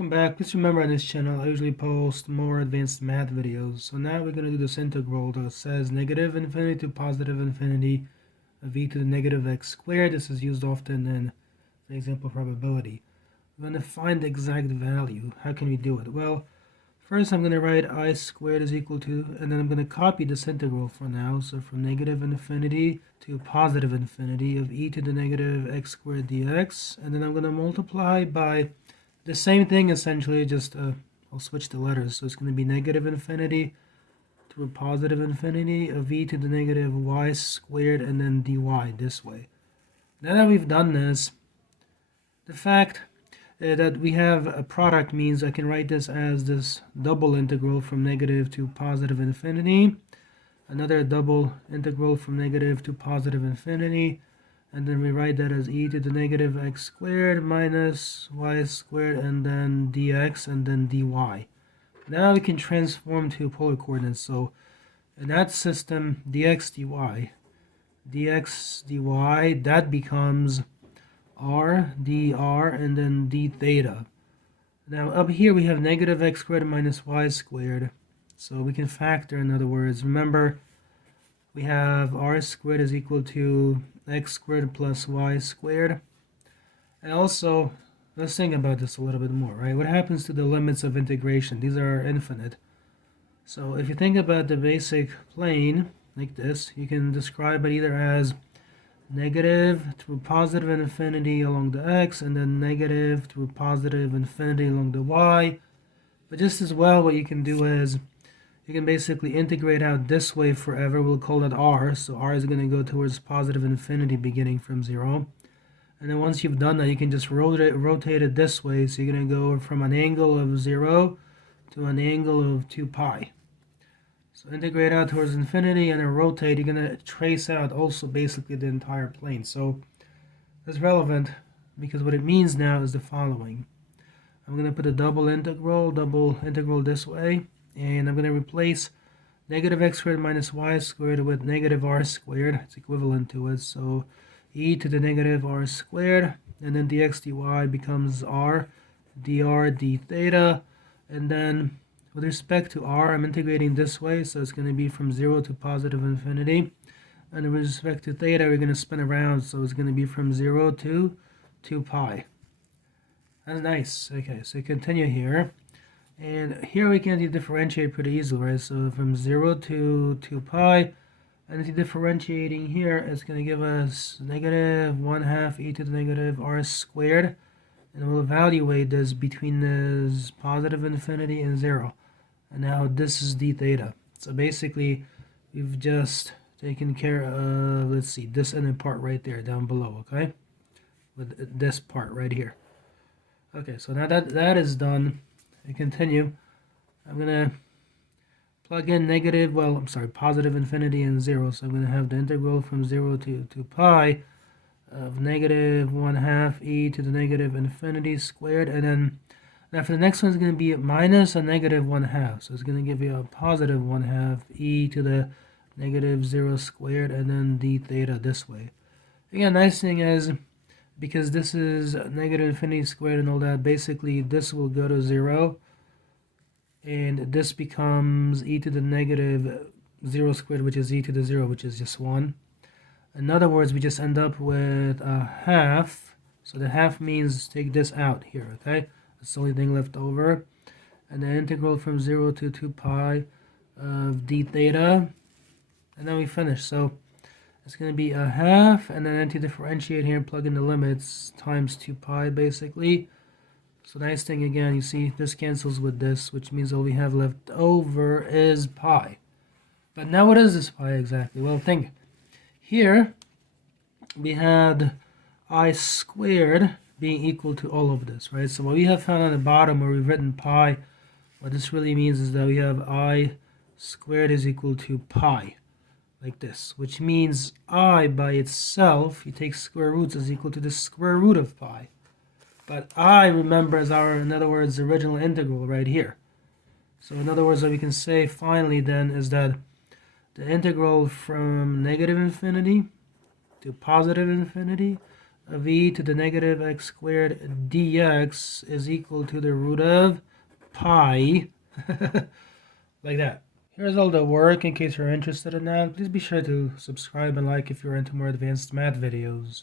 Welcome back. Please remember on this channel I usually post more advanced math videos. So now we're going to do this integral that says negative infinity to positive infinity of e to the negative x squared. This is used often in the example probability. We're going to find the exact value. How can we do it? Well, first I'm going to write I squared is equal to, and then I'm going to copy this integral for now. So from negative infinity to positive infinity of e to the negative x squared dx. And then I'm going to multiply by the same thing essentially, just I'll switch the letters. So it's going to be negative infinity to a positive infinity of e to the negative y squared and then dy this way. Now that we've done this, the fact that we have a product means I can write this as this double integral from negative to positive infinity, another double integral from negative to positive infinity, and then we write that as e to the negative x squared minus y squared and then dx and then dy. Now we can transform to polar coordinates. So in that system, dx dy, that becomes r dr and then d theta. Now up here we have negative x squared minus y squared. So we can factor, in other words. Remember, we have r squared is equal to x squared plus y squared. And also, let's think about this a little bit more, right? What happens to the limits of integration? These are infinite. So if you think about the basic plane, like this, you can describe it either as negative to positive infinity along the x, and then negative to positive infinity along the y. But just as well, what you can do is you can basically integrate out this way forever. We'll call that r. So r is going to go towards positive infinity beginning from 0. And then once you've done that, you can just rotate it this way. So you're going to go from an angle of 0 to an angle of 2 pi. So integrate out towards infinity and then rotate. You're going to trace out also basically the entire plane. So that's relevant because what it means now is the following. I'm going to put a double integral this way. And I'm going to replace negative x squared minus y squared with negative r squared. It's equivalent to it. So e to the negative r squared, and then dx dy becomes r dr d theta. And then with respect to r, I'm integrating this way, so it's going to be from 0 to positive infinity. And with respect to theta, we're going to spin around, so it's going to be from 0 to 2 pi. That's nice. Okay, so continue here. And here we can differentiate pretty easily, right? So from 0 to 2 pi, and the differentiating here is going to give us negative 1/2 e to the negative r squared. And we'll evaluate this between this positive infinity and 0. And now this is d theta. So basically, we've just taken care of, let's see, this inner part right there down below, okay? With this part right here. Okay, so now that is done. I continue. I'm going to plug in positive infinity and 0. So I'm going to have the integral from 0 to 2 pi of negative 1/2 e to the negative infinity squared. And then now for the next one is going to be minus a negative 1/2. So it's going to give you a positive 1/2 e to the negative 0 squared and then d theta this way. Again, nice thing is, because this is negative infinity squared and all that, basically this will go to 0. And this becomes e to the negative 0 squared, which is e to the 0, which is just 1. In other words, we just end up with a half. So the half means take this out here, okay? That's the only thing left over. And the integral from 0 to 2 pi of d theta. And then we finish. So it's going to be a half, and then to differentiate here, plug in the limits, times 2 pi basically. So nice thing again, you see this cancels with this, which means all we have left over is pi. But now what is this pi exactly? Well, think. Here we had I squared being equal to all of this, right? So what we have found on the bottom where we've written pi, what this really means is that we have I squared is equal to pi. Like this, which means I by itself, you take square roots, is equal to the square root of pi. But I, remember, is our, in other words, original integral right here. So in other words, what we can say finally then is that the integral from negative infinity to positive infinity of e to the negative x squared dx is equal to the root of pi, like that. Here's all the work in case you're interested in that. Please be sure to subscribe and like if you're into more advanced math videos.